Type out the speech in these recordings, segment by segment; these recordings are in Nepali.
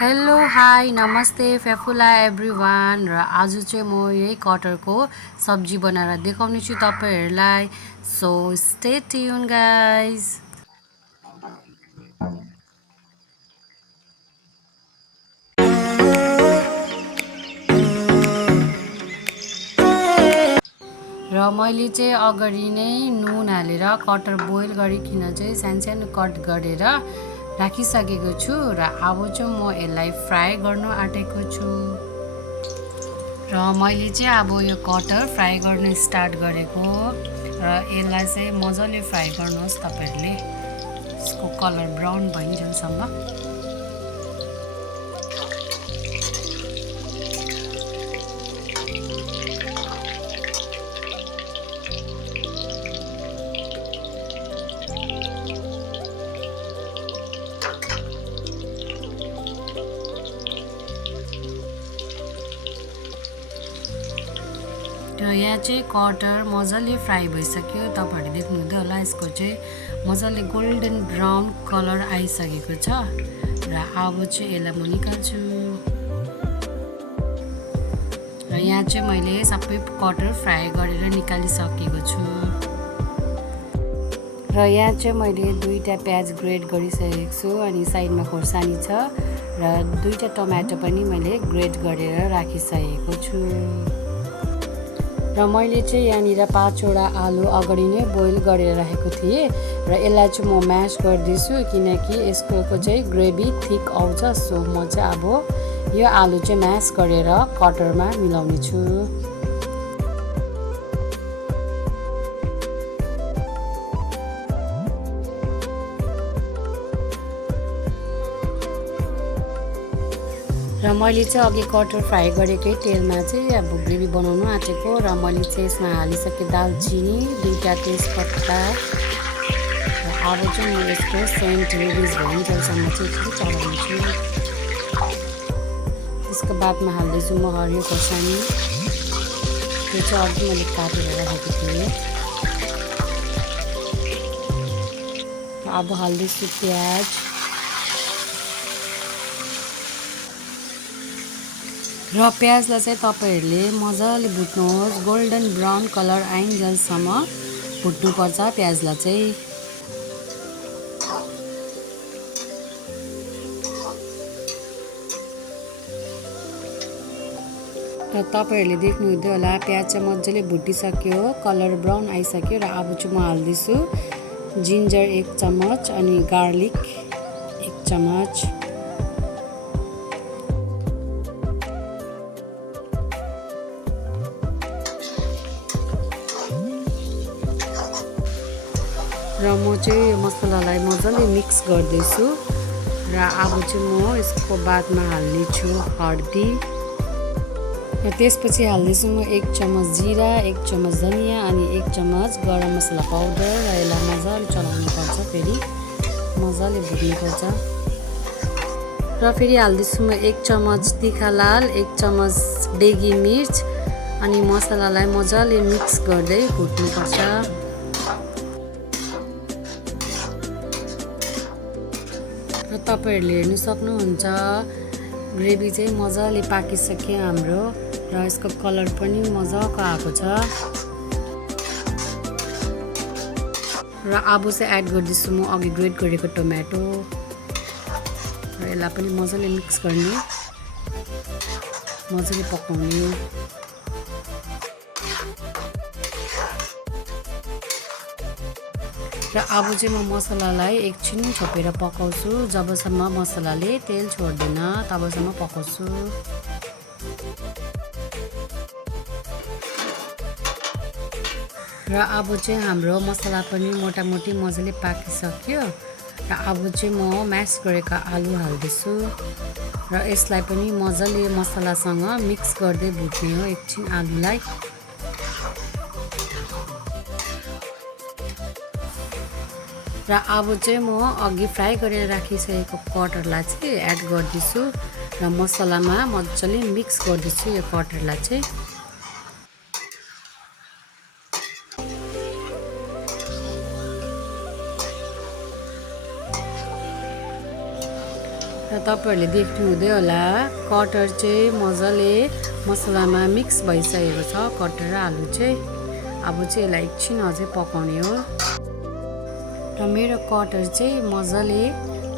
हेलो हाई नमस्ते फेफुला एभ्रिवान र आज चाहिँ म यही कटरको सब्जी बनाएर देखाउने छु तपाईँहरूलाई सो स्टे ट्युन गाइज र मैले चाहिँ अगाडि नै नुन हालेर कटर बोइल गरिकन चाहिँ सानो सानो कट गरेर राखिसकेको छु र अब चाहिँ म यसलाई फ्राई गर्न आँटेको छु र मैले चाहिँ अब यो कटर फ्राई गर्न स्टार्ट गरेको र यसलाई चाहिँ मजाले फ्राई गर्नुहोस् तपाईँहरूले यसको कलर ब्राउन भइन्जेलसम्म र यहाँ चाहिँ कटर मजाले फ्राई भइसक्यो तपाईँहरूले देख्नुहुँदै होला यसको चाहिँ मजाले गोल्डन ब्राउन कलर आइसकेको छ र अब चाहिँ यसलाई म निकाल्छु र यहाँ चाहिँ मैले सबै कटर फ्राई गरेर निकालिसकेको छु र यहाँ चाहिँ मैले दुईटा प्याज ग्रेट गरिसकेको छु अनि साइडमा खोर्सानी छ र दुईटा टमाटो पनि मैले ग्रेट गरेर राखिसकेको छु र मैले चाहिँ यहाँनिर 5वटा आलु अगाडि नै बोइल गरेर राखेको थिएँ र यसलाई चाहिँ म म्यास गर्दैछु किनकि यसको चाहिँ ग्रेभी थिक आउँछ सो म चाहिँ अब यो आलु चाहिँ म्यास गरेर कटरमा मिलाउने छु र मैले चाहिँ अघि कटर फ्राई गरेकै तेलमा चाहिँ अब ग्रेभी बनाउनु आँटेको र मैले चाहिँ यसमा हालिसकेँ दालचिनी दुईटा तेजपत्ता र अब चाहिँ म यसको सेन्ट रिलिज भइन्जेलसम्म चाहिँ एकछिन चलाउँछु त्यसको बादमा हाल्दैछु म हरियो खोर्सानी त्यो चाहिँ अघि मैले काटेर राखेको थिएँ अब हाल्दैछु प्याज र प्याजलाई चाहिँ तपाईँहरूले मजाले भुट्नुहोस् गोल्डन ब्राउन कलर आइन्जेलसम्म भुट्नुपर्छ प्याजलाई चाहिँ र तपाईँहरूले देख्नुहुँदै होला प्याज चाहिँ मजाले भुटिसक्यो कलर ब्राउन आइसक्यो र अब चाहिँ म हाल्दैछु जिन्जर 1 चम्मच अनि गार्लिक 1 चम्मच र म चाहिँ यो मसलालाई मजाले मिक्स गर्दैछु र अब चाहिँ म यसको बादमा हाल्नेछु हर्दी र त्यसपछि हाल्दैछु म 1 चम्मच जिरा 1 चम्मच धनियाँ अनि 1 चम्मच गरम मसला पाउडर र यसलाई मजाले चलाउनु पर्छ फेरि मजाले भुट्नुपर्छ र फेरि हाल्दैछु म 1 चम्मच तिखा लाल 1 चम्मच डेगी मिर्च अनि मसलालाई मजाले मिक्स गर्दै भुट्नुपर्छ र तपाईहरूले हेर्न सक्नुहुन्छ ग्रेभी चाहिँ मजाले पाकिसक्यो हाम्रो र यसको कलर पनि मजाको आएको छ र अब चाहिँ एड गर्दैछु म अघि ग्रेट गरेको टोमेटो र यसलाई पनि मजाले मिक्स गर्ने मजाले पकाउने र अब चाहिँ म मसलालाई एकछिन छोपेर पकाउँछु जबसम्म मसलाले तेल छोड्दैन तबसम्म पकाउँछु र अब चाहिँ हाम्रो मसला पनि मोटामोटी मजाले पाकिसक्यो र अब चाहिँ म म्यास गरेका आलु हाल्दैछु र यसलाई पनि मजाले मसलासँग मिक्स गर्दै भुट्ने हो एकछिन आलुलाई र अब चाहिँ म अघि फ्राई गरेर राखिसकेको कटरलाई चाहिँ एड गर्दैछु र मसलामा मजाले मिक्स गर्दैछु यो कटरलाई चाहिँ र तपाईहरुले देख्नु हुँदै होला कटर चाहिँ मजाले मसलामा मिक्स भइसकेको छ कटर र आलु चाहिँ अब चाहिँ यसलाई एकछिन अझै पकाउने हो र मेरो कटर चाहिँ मजाले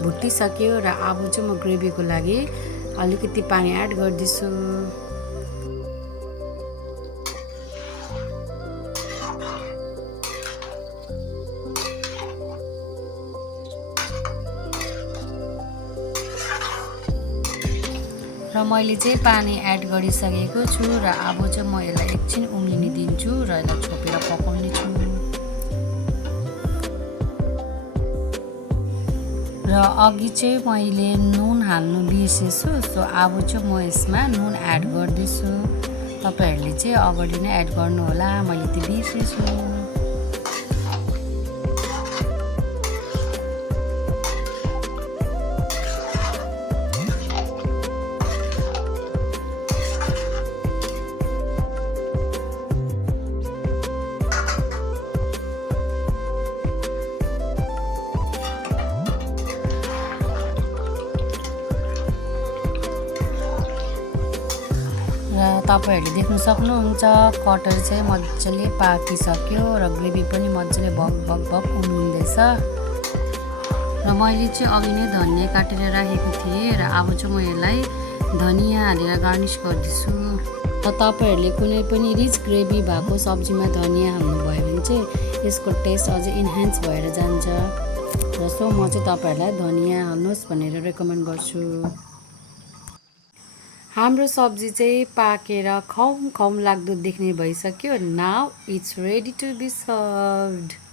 भुटिसक्यो र अब चाहिँ म ग्रेभीको लागि अलिकति पानी एड गर्दैछु र मैले चाहिँ पानी एड गरिसकेको छु र अब चाहिँ म यसलाई एकछिन उम्लिन दिन्छु र यसलाई छोपेर पकाउने छु र अघि चाहिँ मैले नुन हाल्नु बिर्सेछु सो अब चाहिँ म यसमा नुन एड गर्दैछु तपाईहरुले चाहिँ अगाडि नै एड गर्नु होला मैले त्यो बिर्सेछु तपाईहरुले देख्न सक्नुहुन्छ कटर चाहिँ मजाले पाकिसक्यो र ग्रेभी पनि मजाले भक भक भक उम्लिँदैछ र मैले चाहिँ अघि नै धनिया काटेर राखेको थिएँ र अब चाहिँ म यसलाई धनिया हालेर गार्निश गर्दैछु र तपाईहरुले कुनै पनि रिच ग्रेभी भएको सब्जीमा धनिया हाल्नुभयो भने चाहिँ यसको टेस्ट अझै इन्हान्स भएर जान्छ र सो म चाहिँ तपाईहरुलाई धनिया हाल्नुहोस् भनेर रेकमेन्ड गर्छु हाम्रो सब्जी चाहिँ पाकेर खौम खौम लाग्दो देख्ने भइसक्यो now it's ready to be served